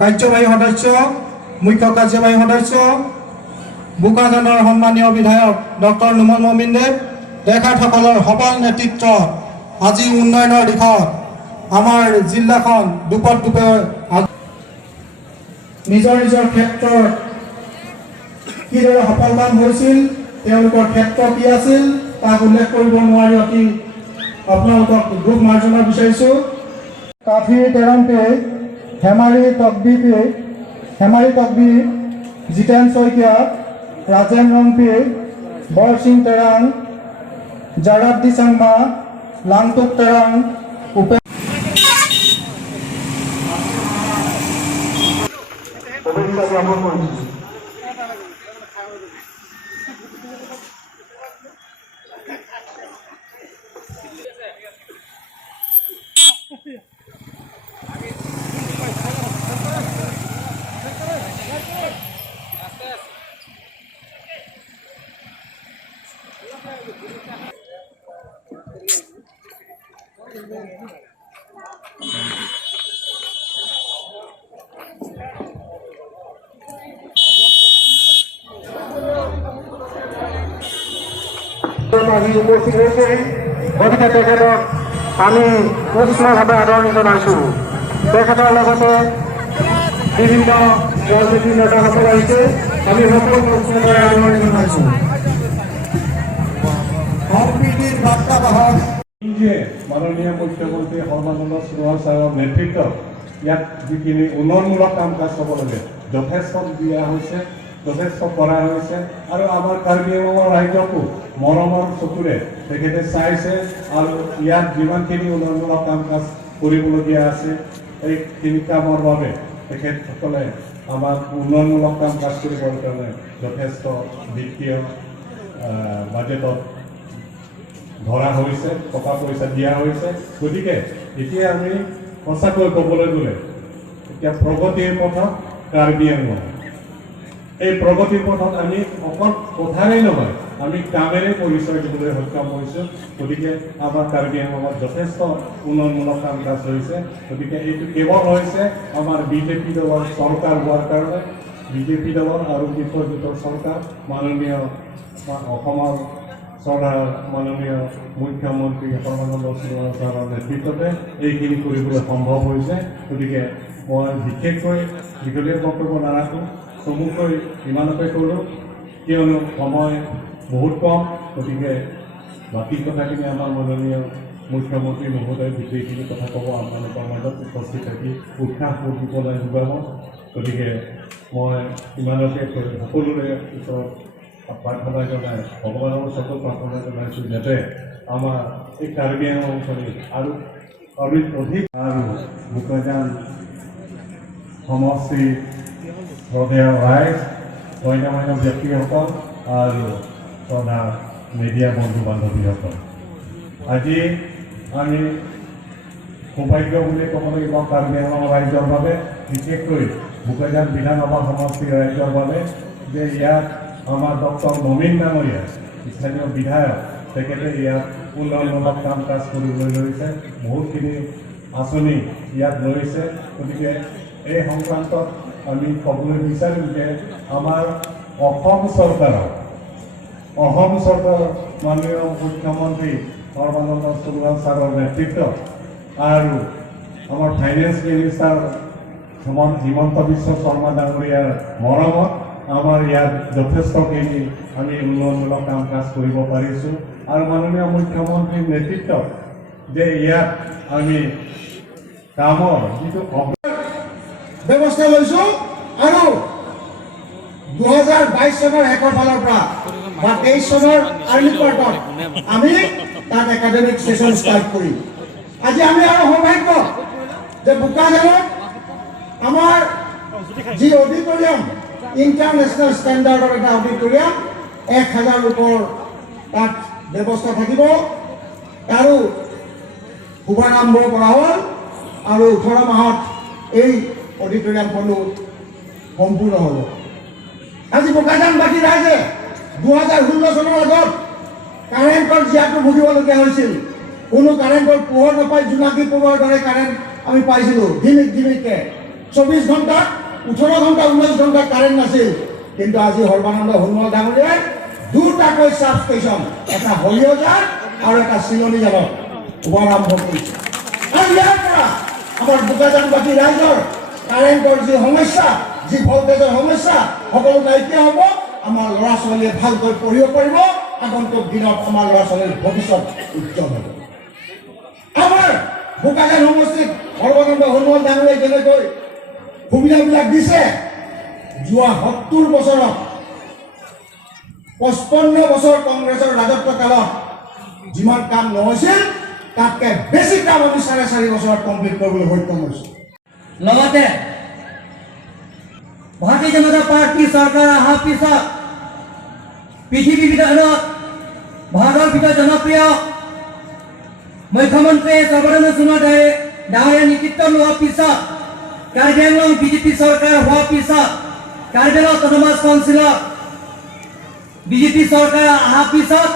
কাৰ্যবাহী সদস্য মুখ্য কাৰ্যবাহী সদস্য বোকাজানৰ সন্মানীয় বিধায়ক ডক্টৰ নুমল মমিনদেৱ তেখেতসকলৰ সবল নেতৃত্বত আজি উন্নয়নৰ দিশত আমাৰ জিলাখন দুপত দুপে নিজৰ নিজৰ ক্ষেত্ৰত কিদৰে সফলবান হৈছিল তেওঁলোকৰ ক্ষেত্ৰ কি আছিল তাক উল্লেখ কৰিব নোৱাৰি অতি আপোনালোকক দুখ মাৰ্জনা বিচাৰিছোঁ। কাফি তেৰং পে হেমাৰী তকবি জিতেন শইকীয়া ৰাজেন ৰংপি বৰ সিং তেৰাং জাৰাদ্দি চাংমা লাংটুক তেৰাং উপস্থিত হয়েছে গতিকে তেখেতক আমি উষ্ণভাৱে আদৰণি জনাইছোঁ। তেখেতৰ লগতে বিভিন্ন ৰাজনীতিৰ নেতাসকল আহিছে, আমি সকলো উষ্ণভাৱে আদৰণি জনাইছোঁ। সম্প্ৰীতিৰ বাৰ্তাবাহক মাননীয় মুখ্যমন্ত্ৰী সৰ্বানন্দ সোণোৱাল ছাৰৰ নেতৃত্বত ইয়াত যিখিনি উন্নয়নমূলক কাম কাজ হ'ব লাগে যথেষ্ট দিয়া হৈছে, যথেষ্ট কৰা হৈছে আৰু আমাৰ কাৰ্বি আংলঙৰ ৰাইজকো মৰমৰ চকুৰে তেখেতে চাইছে আৰু ইয়াত যিমানখিনি উন্নয়নমূলক কাম কাজ কৰিবলগীয়া আছে এইখিনি কামৰ বাবে তেখেতসকলে আমাক উন্নয়নমূলক কাম কাজ কৰিবৰ কাৰণে যথেষ্ট বিত্তীয় বাজেটত ধৰা হৈছে, টকা পইচা দিয়া হৈছে। গতিকে এতিয়া আমি সঁচাকৈ ক'বলৈ গ'লে এতিয়া প্ৰগতিৰ পথত কাৰ্বি আংলং, এই প্ৰগতিৰ পথত আমি অকল কথাৰেই নহয় আমি কামেৰে পৰিচয় দিবলৈ সক্ষম হৈছোঁ। গতিকে আমাৰ কাৰ্বি আংলঙত যথেষ্ট উন্নয়নমূলক কাম কাজ হৈছে। গতিকে এইটো কেৱল হৈছে আমাৰ বিজেপি দলৰ চৰকাৰ হোৱাৰ কাৰণে, বিজেপি দলৰ আৰু মিত্ৰজোঁটৰ চৰকাৰ মাননীয় অসমৰ চৰকাৰ মাননীয় মুখ্যমন্ত্ৰী সৰ্বানন্দ সোণোৱাল ছাৰৰ নেতৃত্বতে এইখিনি কৰিবলৈ সম্ভৱ হৈছে। গতিকে মই বিশেষকৈ দীঘলীয়া বক্তব্য নাৰাখোঁ, চমুকৈ ইমানতে ক'লোঁ কিয়নো সময় বহুত কম। গতিকে বাকী কথাখিনি আমাৰ মাননীয় মুখ্যমন্ত্ৰী মহোদয় গোটেইখিনি কথা ক'ব, আপোনালোকৰ মাজত উপস্থিত থাকি উৎসাহ দিবলৈ যোগাব। গতিকে মই ইমানতে সকলোৰে ওচৰত প্ৰাৰ্থনা জনাই ভগৱানৰ ওচৰত প্ৰাৰ্থনা জনাইছোঁ যাতে আমাৰ এই কাৰ্বি আংলং অঞ্চলত আৰু অধিক আৰু বোকাজান সমষ্টিৰ শ্ৰদ্ধেয় ৰাইজ, গণ্যমান্য ব্যক্তিসকল আৰু শ্ৰদ্ধা মিডিয়া বন্ধু বান্ধৱীসকল, আজি আমি সৌভাগ্য বুলি ক'ব লাগিব কাৰ্বি আংলং ৰাইজৰ বাবে, বিশেষকৈ বোকাজান বিধানসভা সমষ্টিৰ ৰাইজৰ বাবে যে ইয়াত আমাৰ ডক্টৰ মমিন ডাঙৰীয়া স্থানীয় বিধায়ক তেখেতে ইয়াত উন্নয়নমূলক কাম কাজ কৰিবলৈ লৈছে, বহুতখিনি আঁচনি ইয়াত লৈছে। গতিকে এই সংক্ৰান্তত আমি ক'বলৈ বিচাৰিম যে আমাৰ অসম চৰকাৰ মাননীয় মুখ্যমন্ত্ৰী সৰ্বানন্দ সোণোৱাল ছাৰৰ নেতৃত্বত আৰু আমাৰ ফাইনেন্স মিনিষ্টাৰ হিমন্ত বিশ্ব শৰ্মা ডাঙৰীয়াৰ মৰমত আমাৰ ইয়াত যথেষ্টখিনি আমি উন্নয়নমূলক কাম কাজ কৰিব পাৰিছোঁ আৰু মাননীয় মুখ্যমন্ত্ৰীৰ নেতৃত্বত যে ইয়াত আমি কামৰ যিটো ব্যৱস্থা লৈছোঁ আৰু 2022 চনৰ শেষৰ ফালৰ পৰা বা 23 চনৰ আৰ্লি কোৱাৰ্টাৰত আমি তাত একাডেমিক ছেশ্যন ষ্টাৰ্ট কৰিম। আজি আমি আৰু সৌভাগ্য যে বোকাজানত আমাৰ যি অডিটৰিয়াম ইণ্টাৰনেশ্যনেল ষ্টেণ্ডাৰ্ডৰ এটা অডিটৰিয়াম 1000 লোকৰ তাত ব্যৱস্থা থাকিব আৰু শুভাৰম্ভ কৰা হ'ল আৰু 18 মাহত এই অডিটৰিয়ামখনো সম্পূৰ্ণ হ'ব। আজি বোকাজানবাসী ৰাইজে 2016 চনৰ আগত কাৰেণ্টৰ জীয়াটো ভুগিবলগীয়া হৈছিল। কোনো কাৰেণ্টৰ পোহৰ নাপাই জোনাকী পোহৰৰ দৰে কাৰেণ্ট আমি পাইছিলোঁ ধিমিককৈ 24 ঘণ্টা 18 ঘণ্টা 19 ঘণ্টা কাৰেণ্ট নাছিল। কিন্তু আজি সৰ্বানন্দ সোণোৱাল ডাঙৰীয়াই দুটাকৈ চাব ষ্টেচন, এটা হৰিয়জাৰ আৰু এটা চিলনীজানত শুভাৰম্ভ কৰিছে। আৰু ইয়াৰ পৰা আমাৰ বোকাজানবাসী ৰাইজৰ কাৰেণ্টৰ যি সমস্যা, যি ভল্টেজৰ সমস্যা সকলো নাইকিয়া হ'ব। আমাৰ ল'ৰা ছোৱালীয়ে ভালকৈ পঢ়িব পাৰিব। আগন্তুক দিনত আমাৰ ল'ৰা ছোৱালীৰ ভৱিষ্যত উজ্জ্বল হ'ব। আমাৰ বোকাজান সমষ্টিত সৰ্বানন্দ সোণোৱাল ডাঙৰীয়াই যেনেকৈ সুবিধাবিলাক দিছে, যোৱা 70 বছৰত 55 বছৰ কংগ্ৰেছৰ ৰাজত্ব কালত যিমান কাম নহৈছিল তাতকৈ বেছি কাম আমি 4.5 বছৰত কমপ্লিট কৰিবলৈ সক্ষম হৈছোঁ। লগতে ভাৰতীয় জনতা পাৰ্টি চৰকাৰ অহাৰ পিছত পৃথিৱীৰ ভিতৰত ভাৰতৰ ভিতৰত জনপ্ৰিয় মুখ্যমন্ত্ৰী সৰ্বানন্দ সোণোৱাল ডাঙৰীয়াৰ নেতৃত্ব লোৱাৰ পিছত কাৰ্বি আংলং বিজেপি চৰকাৰ হোৱাৰ পিছত কাৰ্বি আংলং অট'নমাছ কাউন্সিলত বিজেপি চৰকাৰ অহাৰ পিছত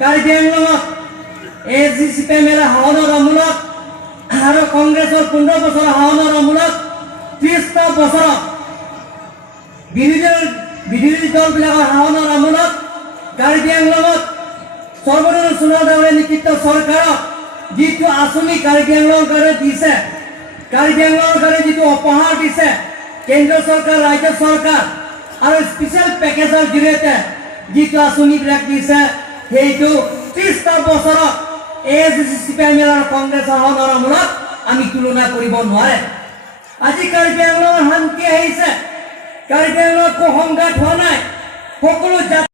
কাৰ্বি আংলঙত AGCPMৰ শাসনৰ আমোলত আৰু কংগ্ৰেছৰ 15 বছৰৰ শাসনৰ আমোলত 30টা বছৰত বিৰোধী দলবিলাকৰ শাসনৰ আমোলত কাৰ্বি আংলঙত সৰ্বানন্দ সোণোৱাল ডাঙৰীয়াৰ নেতৃত্ব চৰকাৰক যিটো আঁচনি কাৰ্বি আংলঙৰ কাৰণে দিছে, কাৰ্বি আংলঙৰ কাৰণে যিটো উপহাৰ দিছে কেন্দ্ৰীয় চৰকাৰ ৰাজ্য চৰকাৰ আৰু স্পেচিয়েল পেকেজৰ জৰিয়তে যিটো আঁচনিবিলাক দিছে সেইটো 30টা বছৰত AGCPMৰ আৰু কংগ্ৰেছৰ শাসনৰ আমোলত আমি তুলনা কৰিব নোৱাৰে। আজি কাৰ্বি আংলঙৰ শান্তি আহিছে, কাৰ্বি আংলঙত একো সংঘাত হোৱা নাই। সকলো জাতি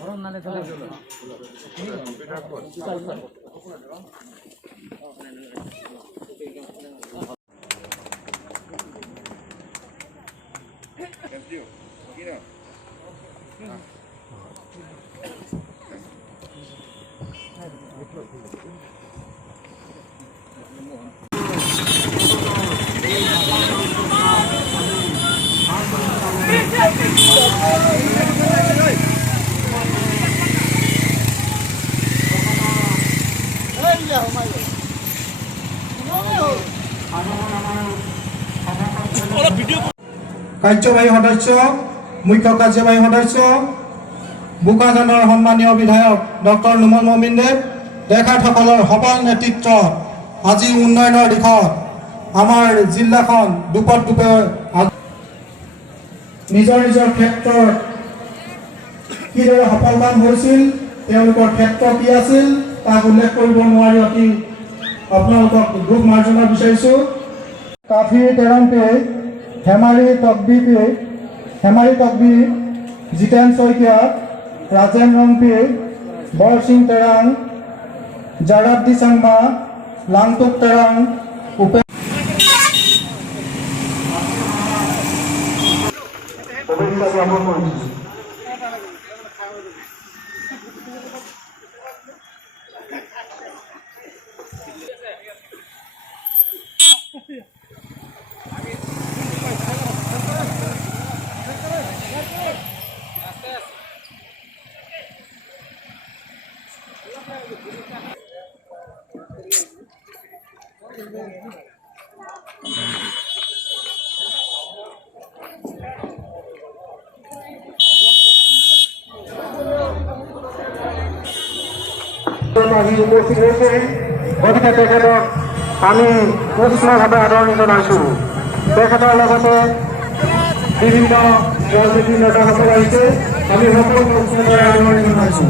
গৰম নালে চলে কাৰ্যবাহী সদস্য মুখ্য কাৰ্যবাহী সদস্য বোকাজানৰ সন্মানীয় বিধায়ক ডক্টৰ নুমল মমিনদেৱ তেখেতসকলৰ সবল নেতৃত্বত আজি উন্নয়নৰ দিশত আমাৰ জিলাখন দুপত দুপে নিজৰ নিজৰ ক্ষেত্ৰত কিদৰে সফলতা হৈছিল তেওঁলোকৰ ক্ষেত্ৰ কি আছিল তাক উল্লেখ কৰিব নোৱাৰি অতি আপোনালোকক দুখ মাৰ্জনা বিচাৰিছোঁ কাফি তেৰংপে হেমাৰী তকবি জিতেন শইকীয়া ৰাজেন ৰংপে বৰসিং তেৰাং জাৰাদ্দি চাংমা লাংটুক তেৰাং উপে উপস্থিত হয়েছে গতিকে তেখেতক আমি উষ্ণভাৱে আদৰণি জনাইছোঁ তেখেতৰ লগতে বিভিন্ন ৰাজনীতিৰ নেতাসকল আহিছে আমি সকলোকে উষ্ণভাৱে আদৰণি জনাইছোঁ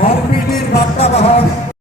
সম্প্ৰীতিৰ বাৰ্তাবাহক